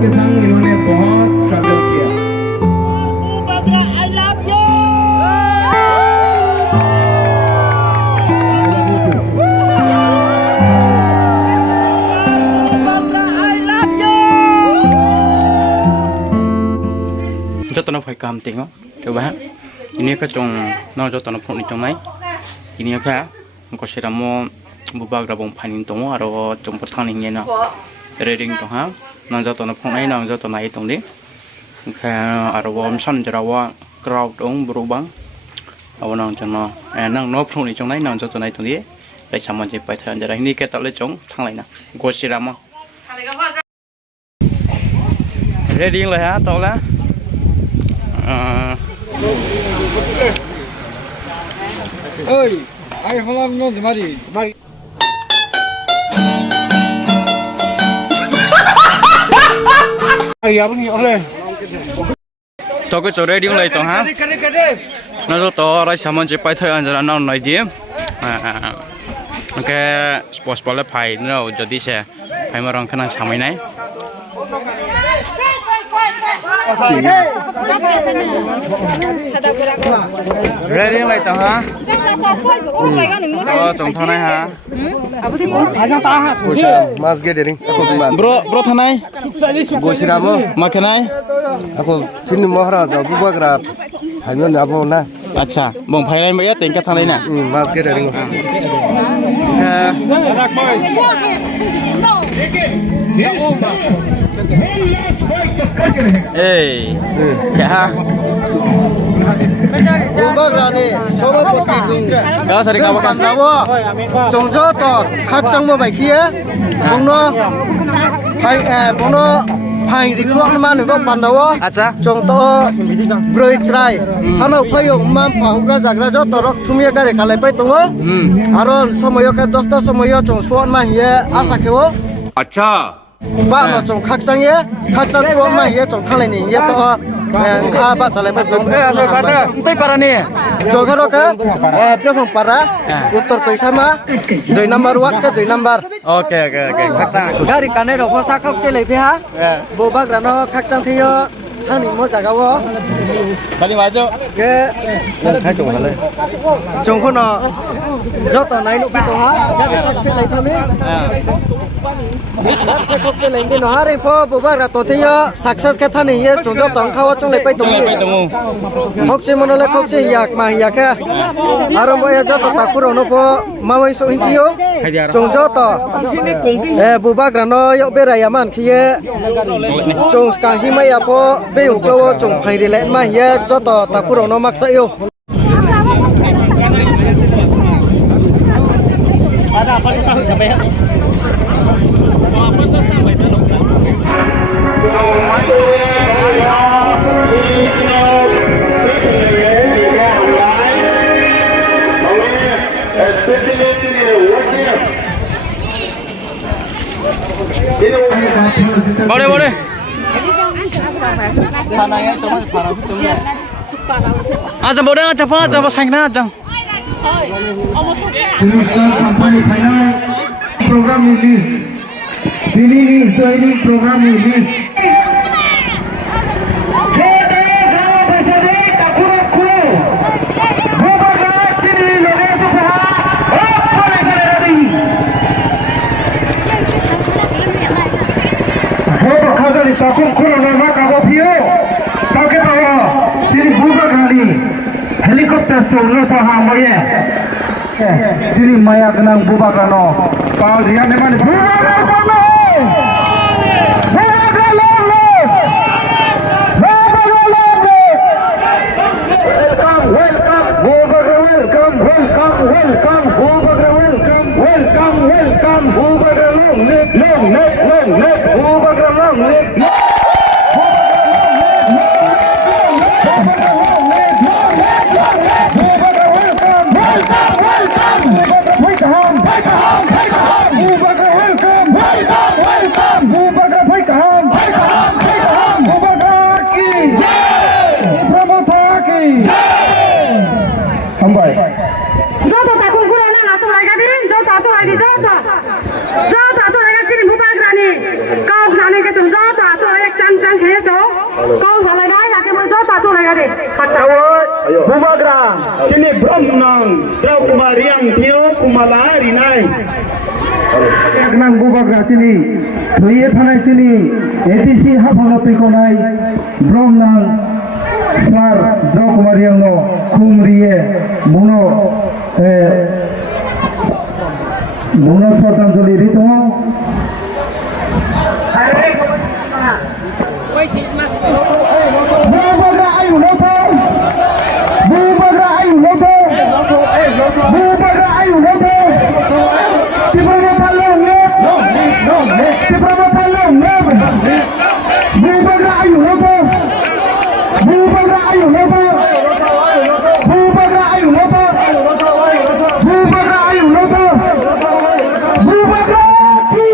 के संग इन्होंने बहुत स्ट्रगल किया। Jatuh nak fikam tengok, coba. Ini kan cong, nak jatuh nak phone cong mai. Ini kan, engkau seramo bubak rabong panin tongo, aro cong petang ni na reading tu ha. Nak jatuh nak phone nak jatuh nak itu ni. Kan aro wamsan jerawa crowd dong berubang. Awan nak cong nak nak phone cong nak jatuh nak itu ni. Baik sama je pai than jera. Ini kita le cong thang lain na. Engkau seramo. Reading lah ha, tahu lah. Ơi, ai không làm nó thì mà đi. Ai áp ni ole. Tôi có chỗ reading lại tao ha. Nó cho tao ra xem chỉ phải thời gian ra nó nói gì. Cái sports ball phải nó jadi sẽ phải mà rong khả năng xem mấy này. Ready lại tao ha. Tổng thằng này ha. Mas gathering. Bro thằng này. Gosiramo. Mà cái này. Aku sini Maharaj Abu Bakar. Hanya apa na? Acha, bông phải này mấy tiền cái thằng này nè. Mas gathering. Ê, kẻ ha. Abu Bakar ni, semua putih. Kalau saya dikawal kan, Nawa, jongjo to, hak sang mo baik ya. Bono, bono, hai rikruak nama ni bang pandawa. acha. Jong to, broi cerai. Hana upayo umam pahubra jagrajo torok tumia kare kalai pai tongo. Aron semuanya ke dosta semuanya jong suan mah ya asa kewo. अच्छा Ba no jong khak sang ya, khak sang suan mah ya jong thalai ni ya to. Kha ba chalai pai tongo. Entah para ni. Jogaro ke, Prabang Para, Uttar Toisama, 2 number wat ke 2 number. Oke. Khaksa. Gari kane ro phosa khok chelai phe ha. Bobak rano khakchang thiyo thani mo jaga wo. Kali maju. Ke khai chung hale. Chung phono joto nai no pito ha, gari sak phe lai thami. Ke khok chelai ni no ha re pho bobak ra to thiyo success ke thani ye chung jo tong khawa chung lai pai tung. Khok che mono le khok che yak ma yak ha. Aro mo ya joto takuro no pho mawai so hintiyo. Chung joto. Bobak rano yo be ra yaman khiye. Chung ska hi mai apo be uklo chung phai ri le ma ye joto takuro no maksa yo. Boleh. Aja boleh aja sayang aja. Company final program release. Sini ini program release. Takut kurang nak apa pio, takut apa? Sini buka kali helikopter solo saham boleh. Sini maya kenang buka kano, kau dia ni mana? Buka kano, buka kano, nang Draw kumariang Tio kumala rinai nang bubagra chini thoye thanai chini ATC hapano pikonai Brom nang Sar Draw kumariang no kumriye muno muno Sraddhanjali rito bubagra ayu loto bubagra ayu loto bubagra ayu loto Tibrama palong Tibrama palong bubagra ayu loto bubagra ayu loto bubagra ayu loto bubagra ayu loto bubagra ki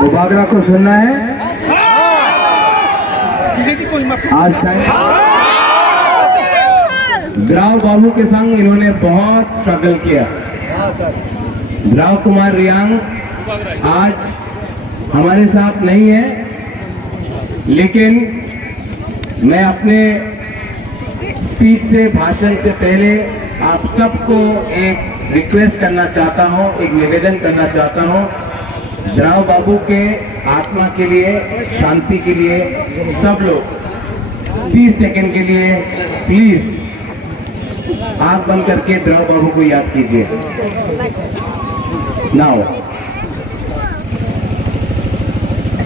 Bubagra को सुनना है आज time द्राव बाबू के संग इन्होंने बहुत struggle किया। द्राव कुमार रियांग आज हमारे साथ नहीं है, लेकिन मैं अपने स्पीच से भाषण से पहले आप सबको एक रिक्वेस्ट करना चाहता हूं, एक निवेदन करना चाहता हूं। द्राव बाबू के आत्मा के लिए, शांति के लिए सब लोग 30 सेकंड के लिए प्लीज आंख बंद करके द्राव बाबू को याद कीजिए। नाउ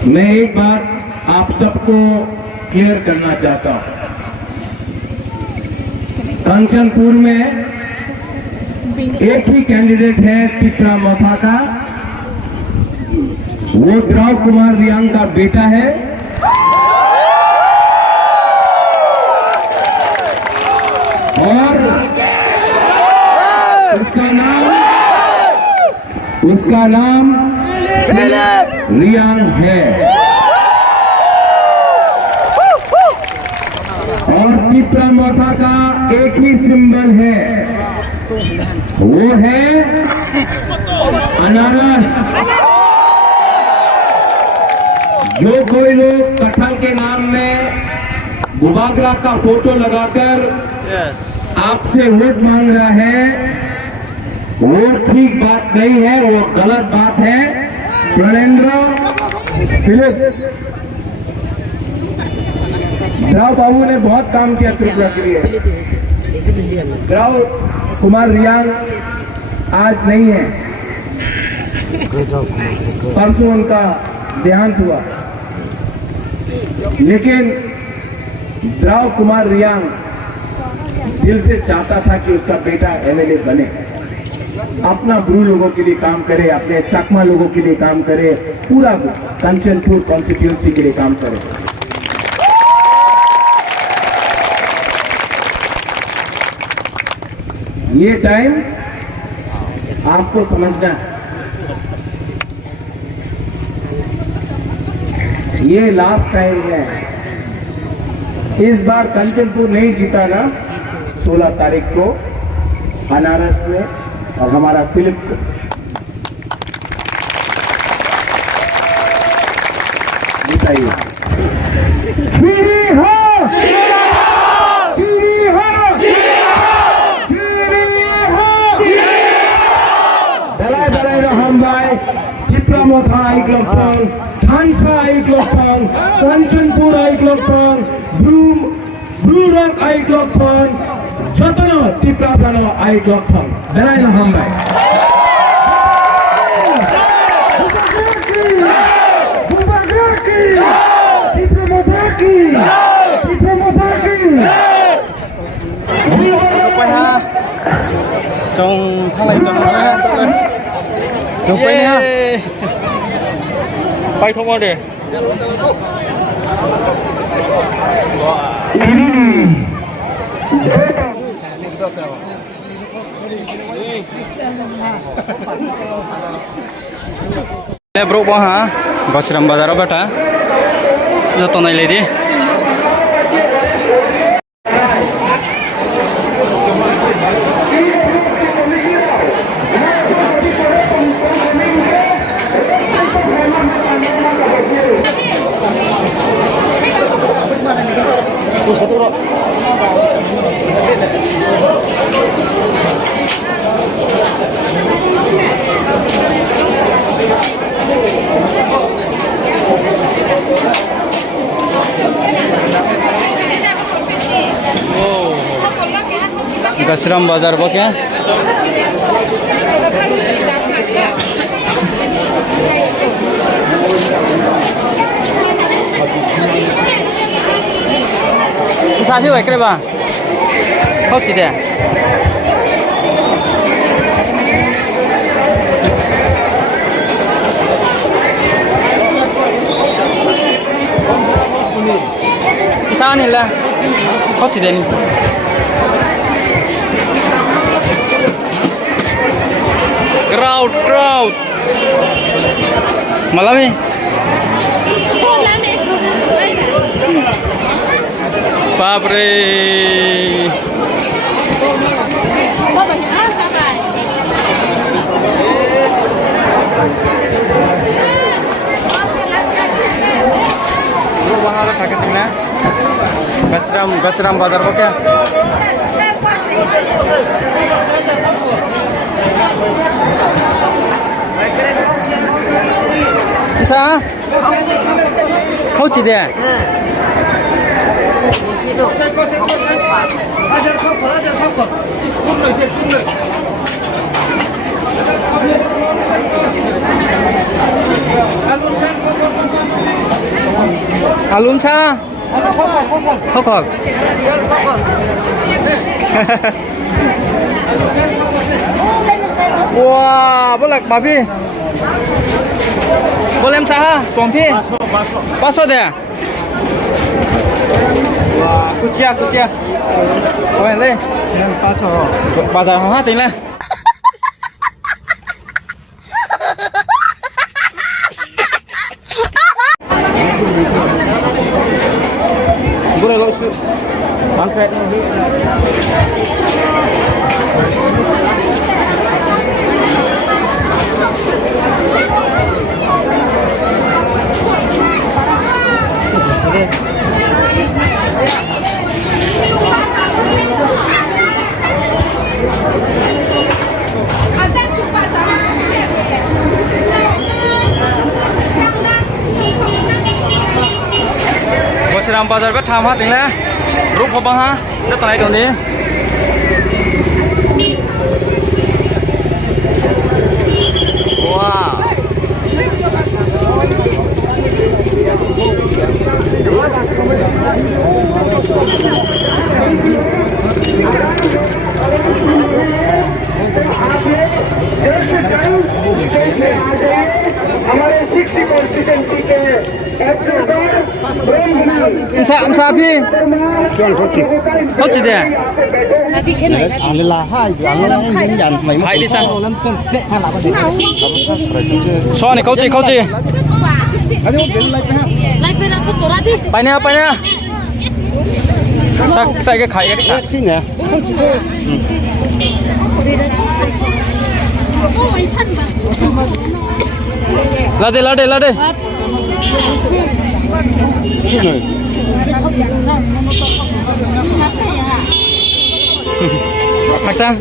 मैं एक बात आप सबको क्लियर करना चाहता हूं। कंचनपुर में एक ही कैंडिडेट है पिपरा मोफा का, वो द्राव कुमार रियांग का बेटा है और उसका नाम रियांग है। और पिपरा मोथा का एक ही सिंबल है, वो है अनारस। जो कोई लोग कटहल के नाम में बुबागरा का फोटो लगाकर आपसे वोट मांग रहा है, वो ठीक बात नहीं है, वो गलत बात है। प्रणेंद्र फिलिप द्राव बाबू ने बहुत काम किया त्रिपुरा के लिए। द्राव कुमार रियांग आज नहीं है, परसों उनका देहांत हुआ, लेकिन द्राव कुमार रियांग दिल से चाहता था कि उसका बेटा एमएलए बने, अपना ब्रू लोगों के लिए काम करे, अपने चकमा लोगों के लिए काम करे, पूरा कंचनपुर कॉन्स्टिट्यूंसी के लिए काम करे। ये टाइम आपको समझना है, ये लास्ट टाइम है। इस बार कंचनपुर नहीं जीता ना 16 तारीख को अनारस में, और हमारा फिलिप को जिताइए। Motha Aiklopong, Thansa Aiklopong, Kanchanpur Aiklopong, Brurok Aiklopong, Jotano Tiprapano Aiklopong. Berai na hambai. quay ha trong thang lạnh tuần ha chụp quay ha quay không có để ले bro bang ha Gosram bazar bata joto nai le di Gosram bazar bo क्या साफी भाई करे बा हो चिदे सानी ला हो चिदे नि crowd malami babre lu wahana thake tingna Gosram bazar ko kya sao không chỉ để alum sa không còn wow bố lạc bà phi bố em sa còn phi paso de kucia thôi lên paso bazar hoa tính lên boleh lo isu manfaat Gosram bazar bet tham ha tingla ruk ho bang ha det tanai kau ni wow हमारे 60 constituency के sa phi không chỉ để hãy đi sang so này câu gìไปnhaใส่cáiไข่cái đi la đây Hạc sang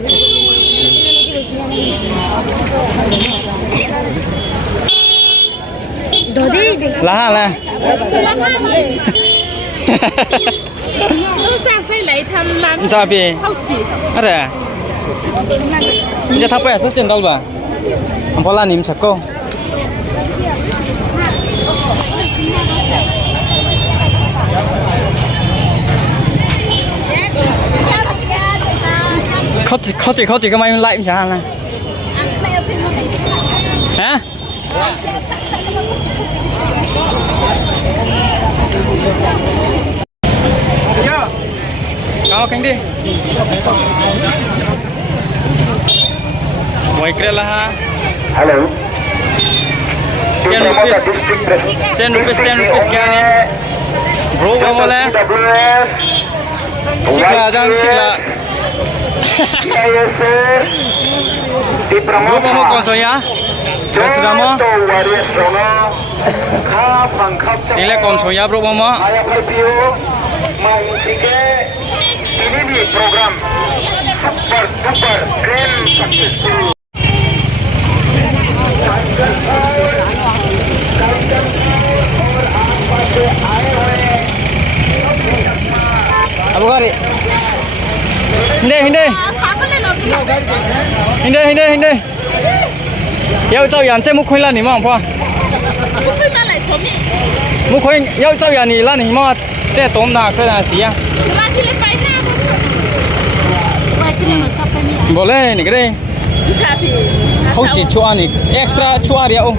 là ha là Lúc sang phải lấy thăm làm sao bị không chỉ à đấy giờ thắp bây giờ trên đâu bà không có là niệm sắc cô khó chỉ cái máy lại không chả là hả cao cánh đi ngoài kia là ha Hello. 10 rupees 10 rupees kaya ni bro mo mo le sikla jang sikla bro mo mo kon so ya sudah mo ile kon so ya bro mo mo ini program super duper grand successful. Abu Gari Hindi Hindi Yêu châu yàn chứ mục khuyên là nỉ mong po mục khuyên yêu châu yàn nỉ là nỉ mong để tóm nạc cái là gì à bộ lên nỉ cái đây không chỉ chua nỉ extra chua đi ông